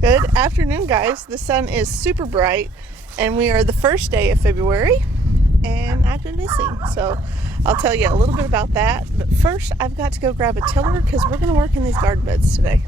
Good afternoon, guys. The sun is super bright and we are the first day of February and I've been missing. So I'll tell you a little bit about that. But first I've got to go grab a tiller because we're going to work in these garden beds today.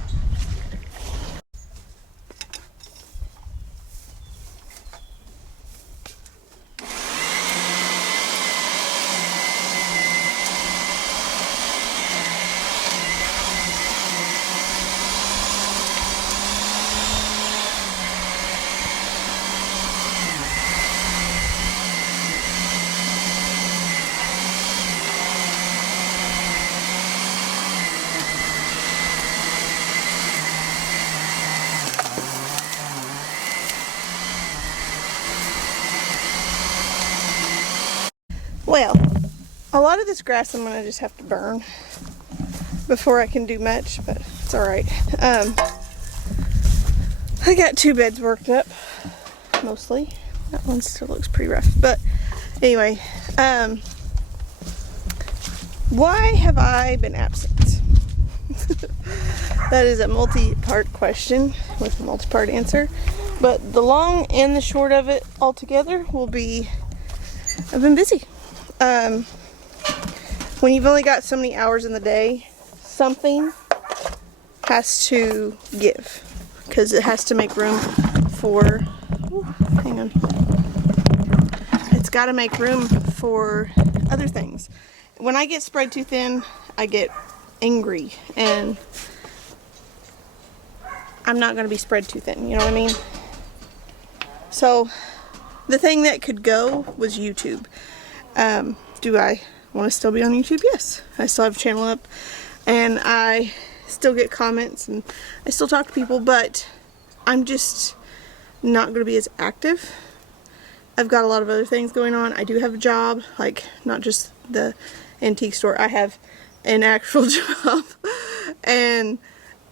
Well, a lot of this grass I'm going to just have to burn before I can do much, but it's alright. I got 2 beds worked up, mostly. That one still looks pretty rough, but anyway, why have I been absent? That is a multi-part question with a multi-part answer, but the long and the short of it altogether will be I've been busy. When you've only got so many hours in the day, something has to give because it has to make room for, hang on, it's got to make room for other things. When I get spread too thin, I get angry and I'm not going to be spread too thin, you know what I mean? So the thing that could go was YouTube. Do I want to still be on YouTube? Yes. I still have a channel up and I still get comments and I still talk to people, but I'm just not going to be as active. I've got a lot of other things going on. I do have a job, like not just the antique store. I have an actual job and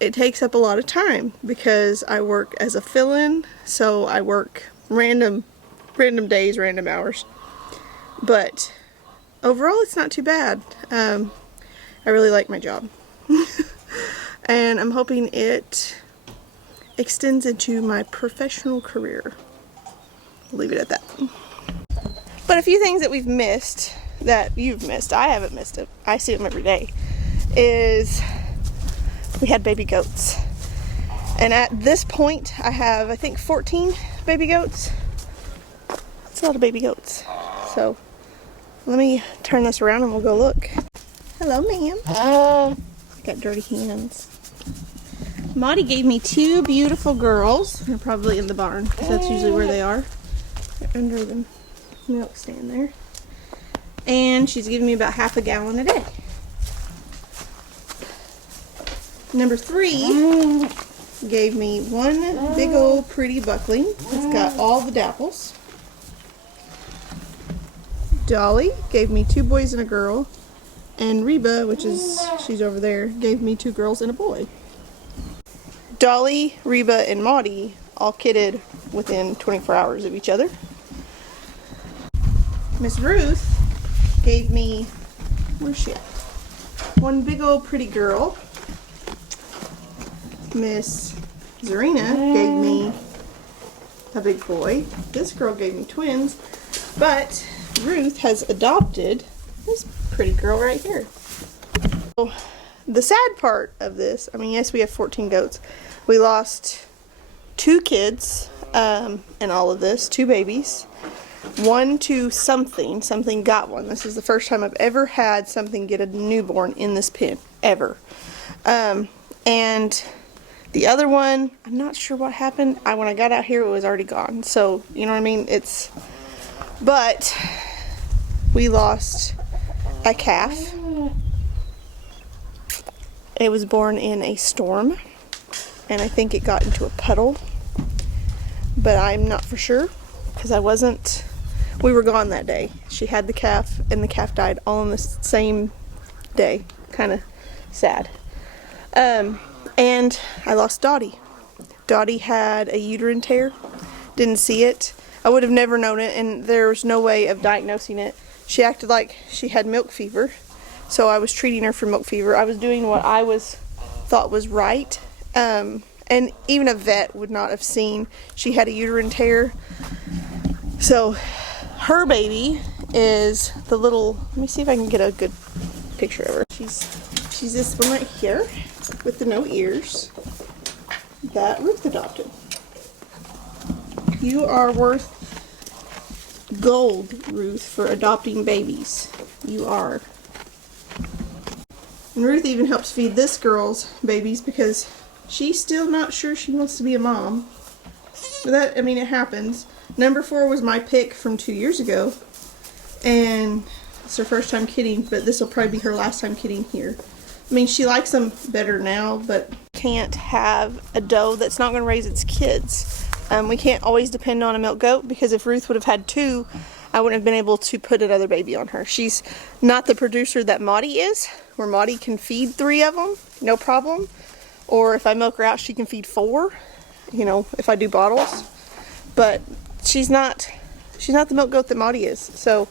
it takes up a lot of time because I work as a fill-in, so I work random days, random hours. But overall, it's not too bad. I really like my job. And I'm hoping it extends into my professional career. I'll leave it at that. But a few things that we've missed, that you've missed, I haven't missed it, I see them every day, is we had baby goats. And at this point, I have, I think, 14 baby goats. That's a lot of baby goats. So let me turn this around and we'll go look. Hello, ma'am. I got dirty hands. Maudie gave me 2 beautiful girls. They're probably in the barn because that's usually where they are. They're under the milk stand there. And she's giving me about half a gallon a day. Number 3 gave me 1 big old pretty buckling. It's got all the dapples. Dolly gave me 2 boys and a girl, and Reba, which is, she's over there, gave me 2 girls and a boy. Dolly, Reba, and Maudie all kidded within 24 hours of each other. Miss Ruth gave me, where's she at? 1 big old pretty girl. Miss Zarina gave me a big boy. This girl gave me twins, but Ruth has adopted this pretty girl right here. So, the sad part of this, I mean, yes, we have 14 goats. We lost 2 kids in all of this, 2 babies. 1 to something. Something got one. This is the first time I've ever had something get a newborn in this pen, ever. And the other one, I'm not sure what happened. When I got out here, it was already gone. So, you know what I mean? But we lost a calf. It was born in a storm, and I think it got into a puddle, but I'm not for sure because we were gone that day. She had the calf and the calf died all on the same day. Kind of sad. And I lost Dottie. Dottie had a uterine tear. Didn't see it. I would have never known it, and there was no way of diagnosing it. She acted like she had milk fever, so I was treating her for milk fever. I was doing what I thought was right, and And even a vet would not have seen she had a uterine tear. So her baby is the little, let me see if I can get a good picture of her. She's this one right here with the no ears that Ruth adopted. You are worth gold, Ruth, for adopting babies. You are. And Ruth even helps feed this girl's babies because she's still not sure she wants to be a mom. But that, I mean, it happens. Number 4 was my pick from 2 years ago. And it's her first time kidding, but this will probably be her last time kidding here. I mean, she likes them better now, but can't have a doe that's not going to raise its kids. We can't always depend on a milk goat, because if Ruth would have had 2, I wouldn't have been able to put another baby on her. She's not the producer that Maudie is, where Maudie can feed 3 of them, no problem. Or if I milk her out, she can feed 4, you know, if I do bottles. But she's not the milk goat that Maudie is. So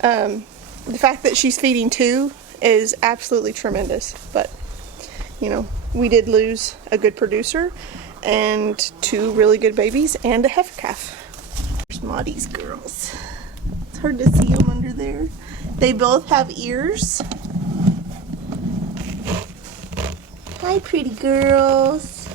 the fact that she's feeding 2 is absolutely tremendous. But, you know, we did lose a good producer and 2 really good babies and a heifer calf. There's Maudie's girls. It's hard to see them under there. They both have ears. Hi, pretty girls.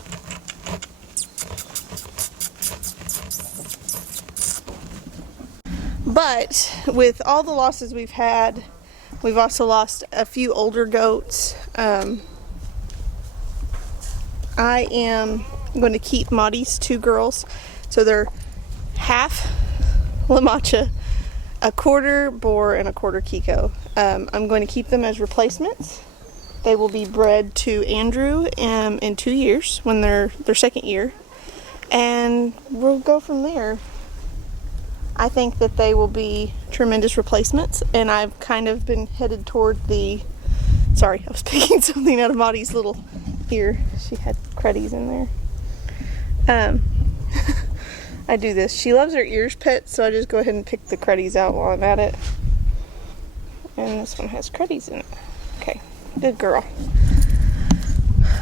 But with all the losses we've had, we've also lost a few older goats. I am going to keep Maudie's 2 girls. So they're half La Mancha, a quarter boar, and a quarter Kiko. I'm going to keep them as replacements. They will be bred to Andrew in 2 years, when they're their 2nd year. And we'll go from there. I think that they will be tremendous replacements, and I've kind of been headed toward the, sorry, I was picking something out of Maudie's little ear. She had cruddies in there. I do this. She loves her ears pet, so I just go ahead and pick the cruddies out while I'm at it. And this one has cruddies in it. Okay, good girl.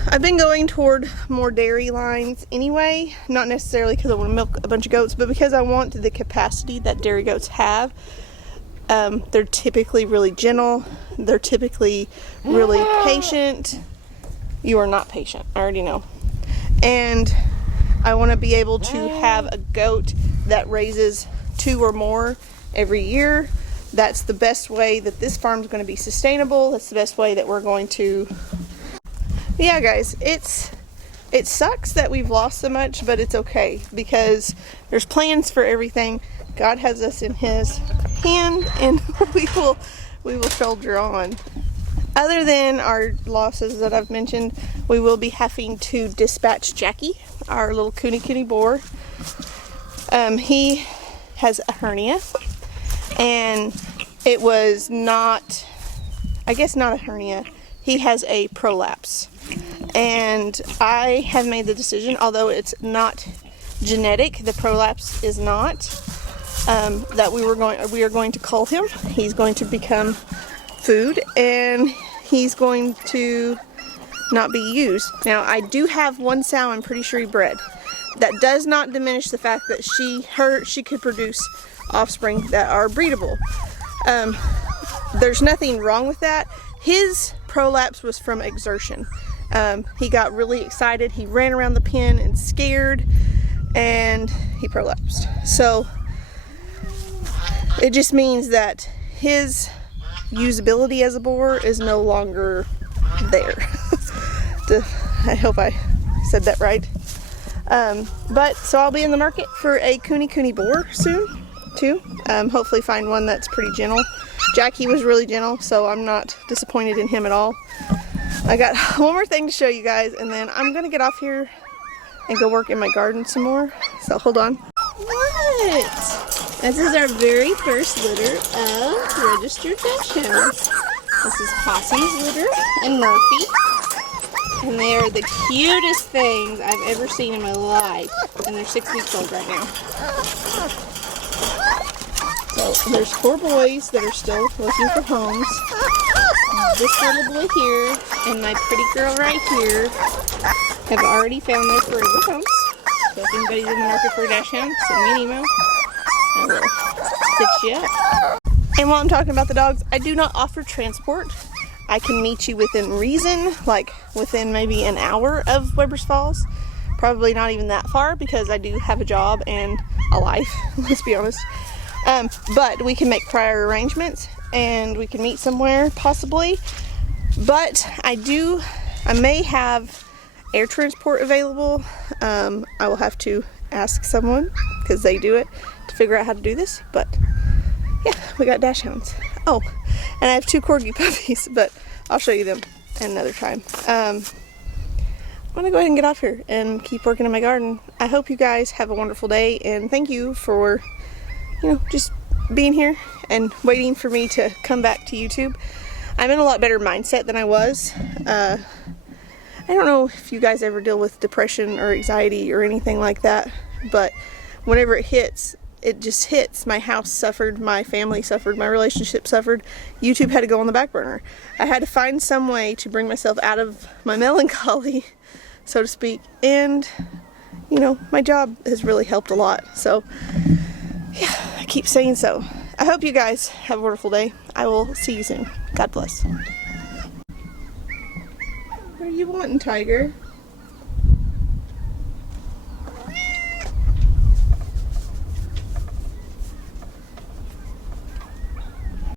I've been going toward more dairy lines anyway, not necessarily because I want to milk a bunch of goats, but because I want the capacity that dairy goats have. They're typically really gentle. They're typically really patient. You are not patient, I already know. And I want to be able to have a goat that raises 2 or more every year. That's the best way that this farm is going to be sustainable. That's the best way that we're going to... Yeah, guys, it sucks that we've lost so much, but it's okay because there's plans for everything. God has us in His hand, and we will soldier on. Other than our losses that I've mentioned, we will be having to dispatch Jackie, our little Cooney boar. He has a hernia, and it was not, I guess not a hernia. He has a prolapse. And I have made the decision, although it's not genetic, the prolapse is not, that we are going to cull him. He's going to become food, and he's going to not be used. Now, I do have one sow I'm pretty sure he bred. That does not diminish the fact that she could produce offspring that are breedable. There's nothing wrong with that. His prolapse was from exertion. He got really excited. He ran around the pen and scared, and he prolapsed. So it just means that his usability as a boar is no longer there. I hope I said that right. But so I'll be in the market for a Cooney boar soon too. Hopefully find one that's pretty gentle. Jackie was really gentle, so I'm not disappointed in him at all. I got one more thing to show you guys, and then I'm gonna get off here and go work in my garden some more. So hold on. What? This is our very first litter of registered Dachshunds. This is Posse's litter and Murphy. And they are the cutest things I've ever seen in my life. And they're 6 weeks old right now. So there's 4 boys that are still looking for homes. This little boy here and my pretty girl right here have already found their forever homes. So if anybody's in the market for a dachshund, send me an email. I will fix you up. And while I'm talking about the dogs, I do not offer transport. I can meet you within reason, like within maybe an hour of Weber's Falls. Probably not even that far because I do have a job and a life, let's be honest. But we can make prior arrangements and we can meet somewhere possibly. But I may have air transport available. I will have to ask someone because they do it to figure out how to do this. But yeah, we got dachshunds. Oh, and I have 2 corgi puppies, but I'll show you them another time. I'm gonna go ahead and get off here and keep working in my garden. I hope you guys have a wonderful day, and thank you for, just being here and waiting for me to come back to YouTube. I'm in a lot better mindset than I was. I don't know if you guys ever deal with depression or anxiety or anything like that, but whenever it hits, it just hits. My house suffered, my family suffered, my relationship suffered. YouTube had to go on the back burner. I had to find some way to bring myself out of my melancholy, so to speak, and my job has really helped a lot. So yeah, I keep saying so. I hope you guys have a wonderful day. I will see you soon. God bless. What are you wanting, Tiger?